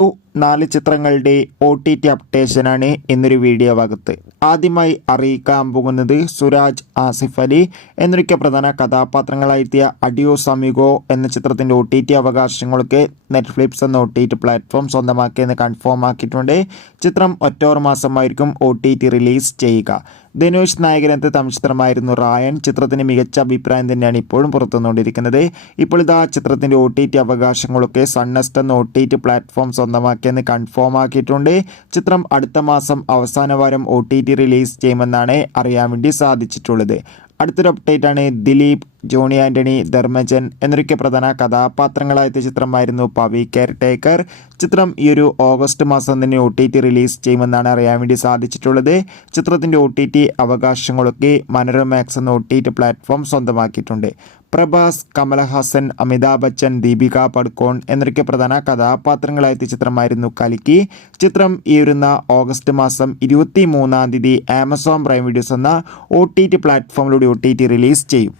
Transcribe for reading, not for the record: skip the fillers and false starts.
4 ചിത്രങ്ങളുടെ OTT അപ്ഡേഷനാണ് ഇന്നൊരു video ഭാഗത്ത്. ആദ്യമായി അറിയിക്കാൻ പോകുന്നത് സുരാജ്, ആസിഫ് അലി എന്നൊക്കെ പ്രധാന കഥാപാത്രങ്ങളായെത്തിയ അഡിയോസ് അമിഗോ എന്ന ചിത്രത്തിൻ്റെ OTT അവകാശങ്ങളൊക്കെ നെറ്റ്ഫ്ലിക്സ് എന്ന OTT പ്ലാറ്റ്ഫോം സ്വന്തമാക്കിയെന്ന് കൺഫേം ആക്കിയിട്ടുണ്ട്. ചിത്രം ഒക്ടോബർ മാസമായിരിക്കും OTT റിലീസ് ചെയ്യുക. ധനുഷ് നായകനത്തെ തമിഴ് ചിത്രമായിരുന്നു റായൻ. ചിത്രത്തിന് മികച്ച അഭിപ്രായം തന്നെയാണ് ഇപ്പോഴും പുറത്തുവന്നുകൊണ്ടിരിക്കുന്നത്. ഇപ്പോൾ ഇതാ ചിത്രത്തിൻ്റെ OTT അവകാശങ്ങളൊക്കെ സൺനെസ്റ്റ് എന്ന OTT പ്ലാറ്റ്ഫോം സ്വന്തമാക്കിയെന്ന് കൺഫേം ആക്കിയിട്ടുണ്ട്. ചിത്രം അടുത്ത മാസം അവസാന വാരം OTT റിലീസ് ചെയ്യുമെന്നാണ് അറിയാൻ വേണ്ടി സാധിച്ചിട്ടുള്ളത്. അടുത്തൊരു അപ്ഡേറ്റ് ആണ് ദിലീപ്, ജോണി ആൻ്റണി, ധർമ്മജൻ എന്നൊക്കെ പ്രധാന കഥാപാത്രങ്ങളായ ചിത്രമായിരുന്നു പവി കെയർടേക്കർ. ചിത്രം ഈ ഒരു ഓഗസ്റ്റ് മാസം തന്നെ OTT റിലീസ് ചെയ്യുമെന്നാണ് അറിയാൻ വേണ്ടി സാധിച്ചിട്ടുള്ളത്. ചിത്രത്തിൻ്റെ OTT അവകാശങ്ങളൊക്കെ മനോരമാക്സ് എന്ന OTT പ്ലാറ്റ്ഫോം സ്വന്തമാക്കിയിട്ടുണ്ട്. പ്രഭാസ്, കമലഹാസൻ, അമിതാഭ് ബച്ചൻ, ദീപിക പടുക്കോൺ എന്നൊക്കെ പ്രധാന കഥാപാത്രങ്ങളായ ചിത്രമായിരുന്നു കൽക്കി. ചിത്രം ഈ വരുന്ന ഓഗസ്റ്റ് മാസം 23-ാം തീയതി ആമസോൺ പ്രൈം വീഡിയോസ് എന്ന OTT പ്ലാറ്റ്ഫോമിലൂടെ OTT റിലീസ് ചെയ്യും.